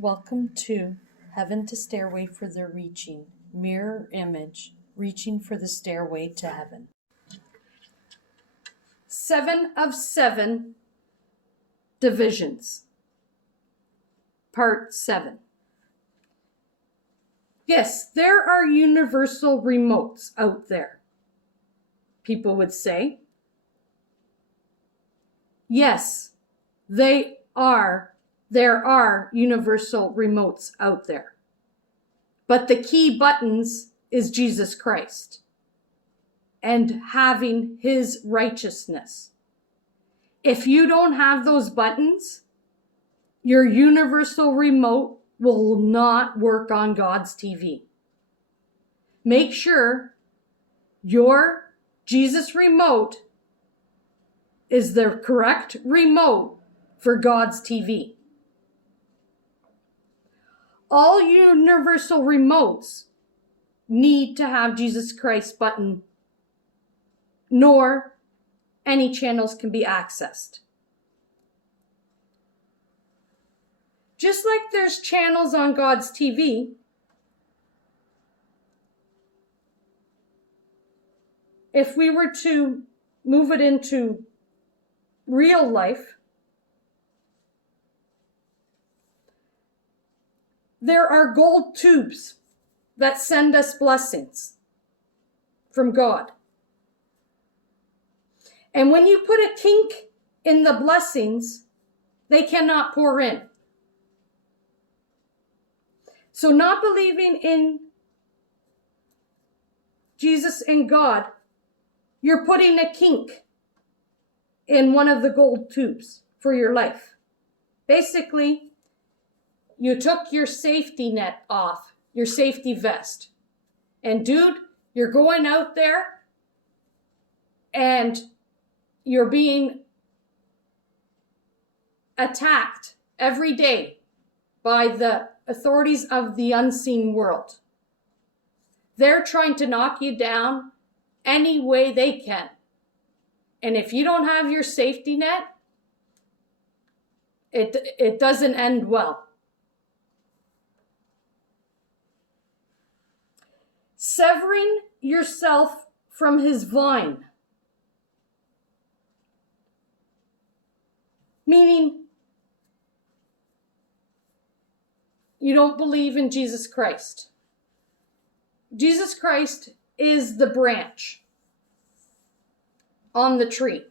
Welcome to Heaven to Stairway for the Reaching, mirror image, reaching for the stairway to heaven. 7 of 7 divisions. Part 7. Yes, there are universal remotes out there, people would say. Yes, there are universal remotes out there. But the key buttons is Jesus Christ and having his righteousness. If you don't have those buttons, your universal remote will not work on God's TV. Make sure your Jesus remote is the correct remote for God's TV. All universal remotes need to have Jesus Christ button, nor any channels can be accessed. Just like there's channels on God's TV, if we were to move it into real life, there are gold tubes that send us blessings from God. And when you put a kink in the blessings, they cannot pour in. So not believing in Jesus and God, you're putting a kink in one of the gold tubes for your life. Basically, you took your safety net off, your safety vest. And dude, you're going out there and you're being attacked every day by the authorities of the unseen world. They're trying to knock you down any way they can. And if you don't have your safety net, it doesn't end well. Severing yourself from his vine. Meaning, you don't believe in Jesus Christ. Jesus Christ is the branch on the tree.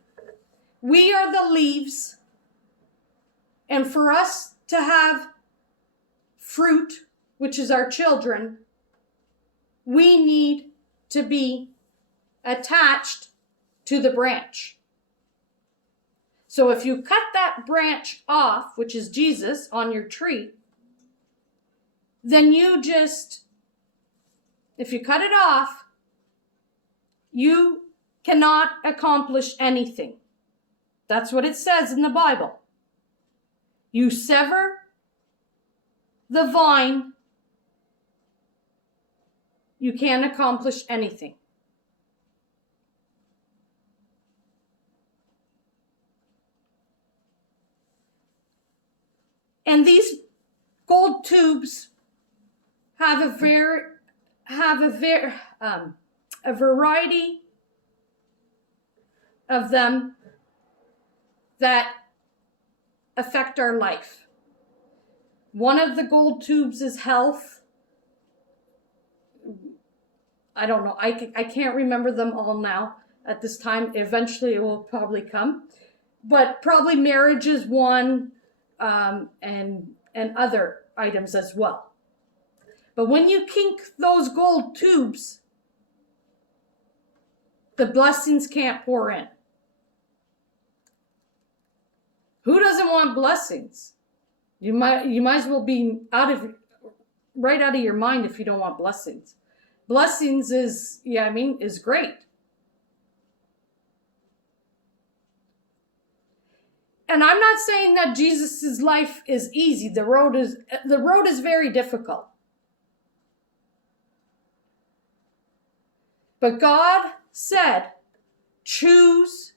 We are the leaves, and for us to have fruit, which is our children, we need to be attached to the branch. So if you cut that branch off, which is Jesus on your tree, then if you cut it off, you cannot accomplish anything. That's what it says in the Bible. You sever the vine, you can't accomplish anything. And these gold tubes have a variety of them that affect our life. One of the gold tubes is health. I don't know. I can't remember them all now at this time. Eventually it will probably come. But probably marriage is one, and other items as well. But when you kink those gold tubes, the blessings can't pour in. Who doesn't want blessings? You might as well be right out of your mind if you don't want blessings. Blessings is great. And I'm not saying that Jesus' life is easy. The road is very difficult. But God said, choose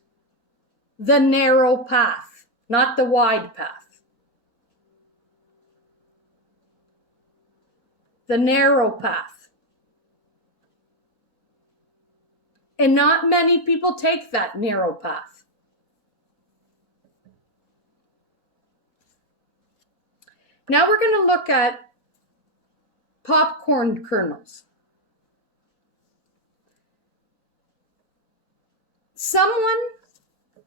the narrow path, not the wide path. the narrow path. And not many people take that narrow path. Now we're going to look at popcorn kernels. Someone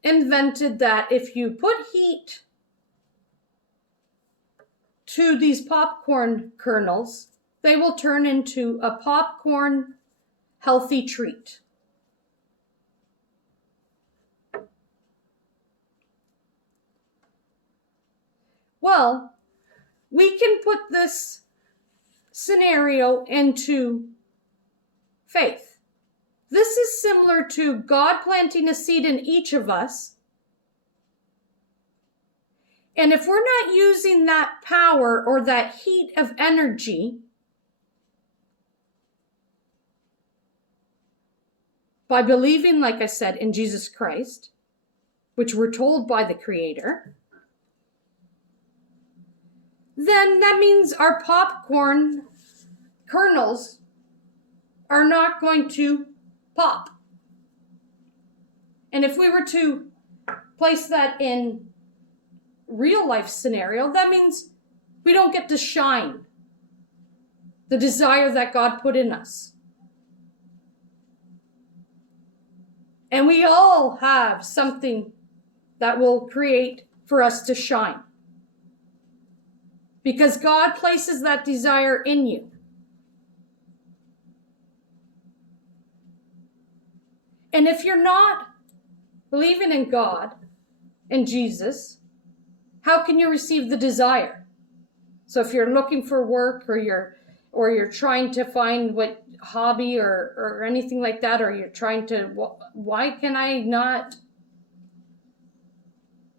invented that if you put heat to these popcorn kernels, they will turn into a popcorn healthy treat. Well, we can put this scenario into faith. This is similar to God planting a seed in each of us. And if we're not using that power or that heat of energy by believing, like I said, in Jesus Christ, which we're told by the Creator, then that means our popcorn kernels are not going to pop. And if we were to place that in real life scenario, that means we don't get to shine the desire that God put in us. And we all have something that will create for us to shine, because God places that desire in you. And if you're not believing in God and Jesus, how can you receive the desire? So if you're looking for work, or you're trying to find what hobby or anything like that, or you're trying to, why can I not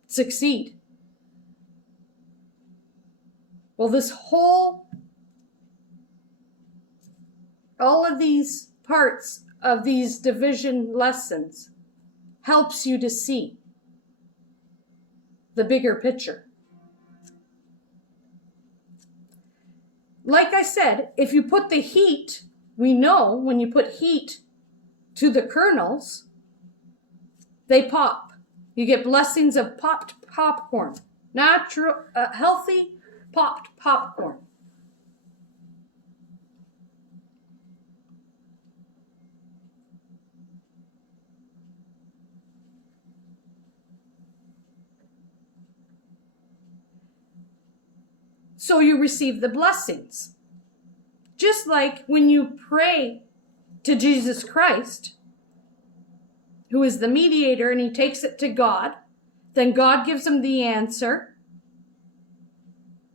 succeed? Well, all of these parts of these division lessons helps you to see the bigger picture. Like I said, if you put the heat, we know when you put heat to the kernels, they pop. You get blessings of popped popcorn, natural, healthy popped popcorn. So you receive the blessings. Just like when you pray to Jesus Christ, who is the mediator, and he takes it to God, then God gives him the answer,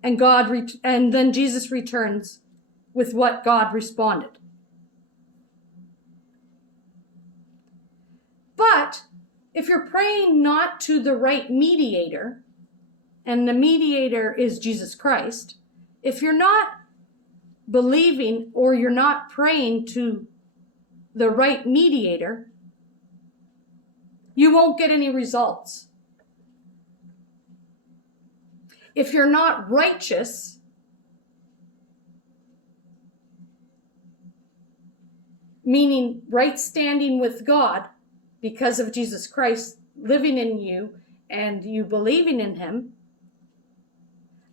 and then Jesus returns with what God responded. But if you're praying not to the right mediator, and the mediator is Jesus Christ, if you're not believing or you're not praying to the right mediator, you won't get any results. If you're not righteous, meaning right standing with God because of Jesus Christ living in you and you believing in him,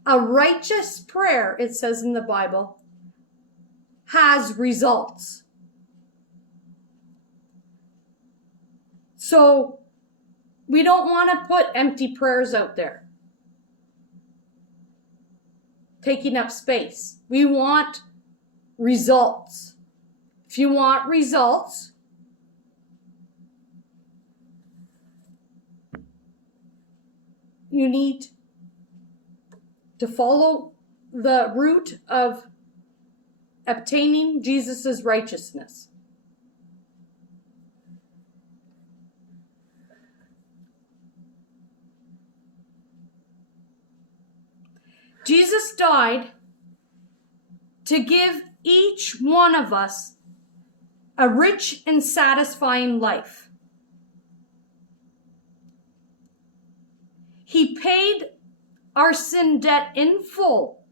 a righteous prayer, it says in the Bible, has results. So we don't want to put empty prayers out there, taking up space. We want results. If you want results, you need to follow the route of obtaining Jesus' righteousness. Jesus died to give each one of us a rich and satisfying life. He paid our sin debt in full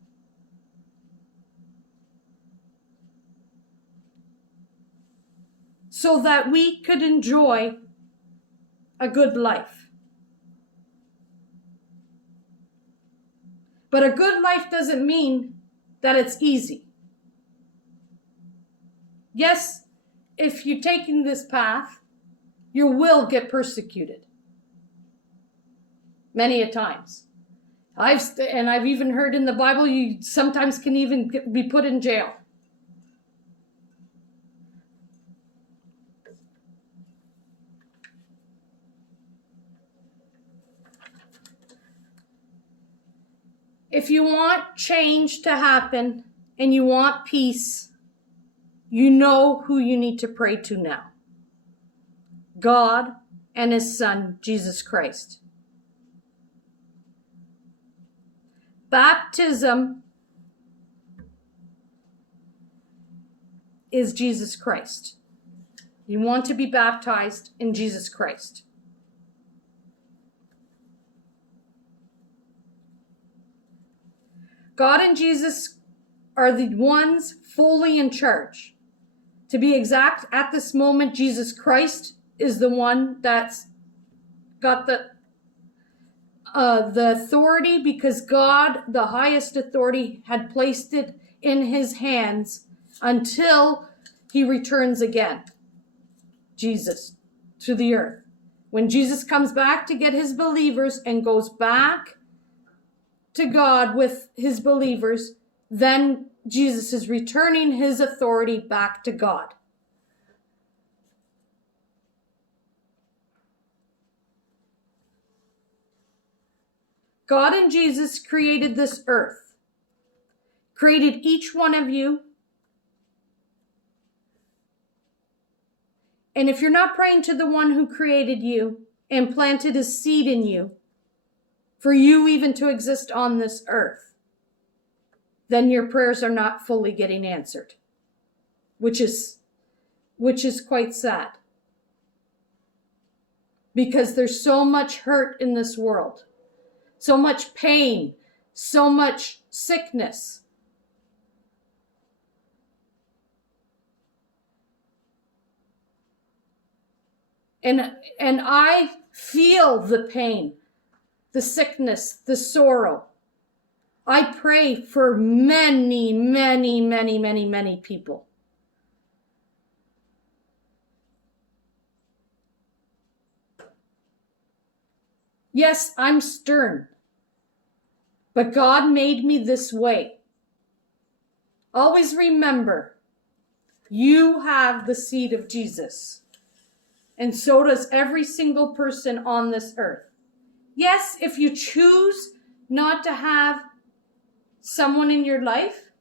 so that we could enjoy a good life. But a good life doesn't mean that it's easy. Yes, if you're taking this path, you will get persecuted many a times. I've even heard in the Bible you sometimes can even be put in jail. If you want change to happen and you want peace, you know who you need to pray to now. God and his Son, Jesus Christ. Baptism is Jesus Christ. You want to be baptized in Jesus Christ. God and Jesus are the ones fully in charge. To be exact, at this moment, Jesus Christ is the one that's got the authority, because God, the highest authority, had placed it in his hands until he returns again, Jesus, to the earth. When Jesus comes back to get his believers and goes back to God with his believers, then Jesus is returning his authority back to God. God and Jesus created this earth, created each one of you. And if you're not praying to the one who created you and planted his seed in you, for you even to exist on this earth, then your prayers are not fully getting answered, which is quite sad. Because there's so much hurt in this world. So much pain, so much sickness. And I feel the pain, the sickness, the sorrow. I pray for many, many, many, many, many people. Yes, I'm stern. But God made me this way. Always remember, you have the seed of Jesus. And so does every single person on this earth. Yes, if you choose not to have someone in your life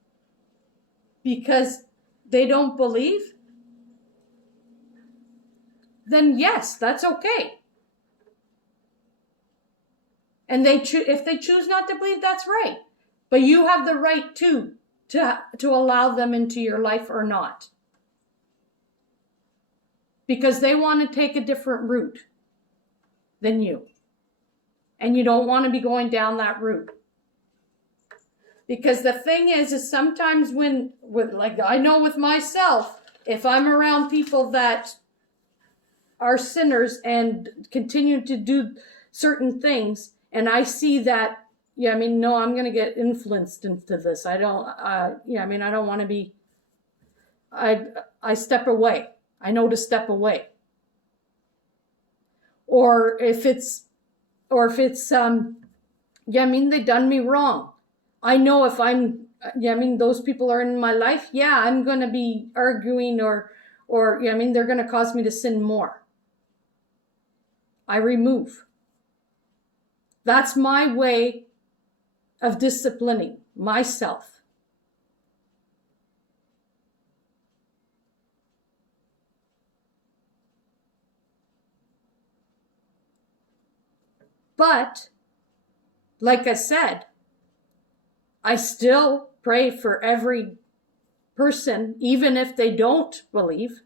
because they don't believe, then yes, that's okay. And if they choose not to believe, that's right. But you have the right to allow them into your life or not. Because they want to take a different route than you. And you don't want to be going down that route. Because the thing is sometimes I know with myself, if I'm around people that are sinners and continue to do certain things, and I see that, I'm going to get influenced into this. I don't want to be, I step away. I know to step away. Or if it's, they done me wrong. I know if those people are in my life, I'm going to be arguing or they're going to cause me to sin more. I remove. That's my way of disciplining myself. But, like I said, I still pray for every person, even if they don't believe.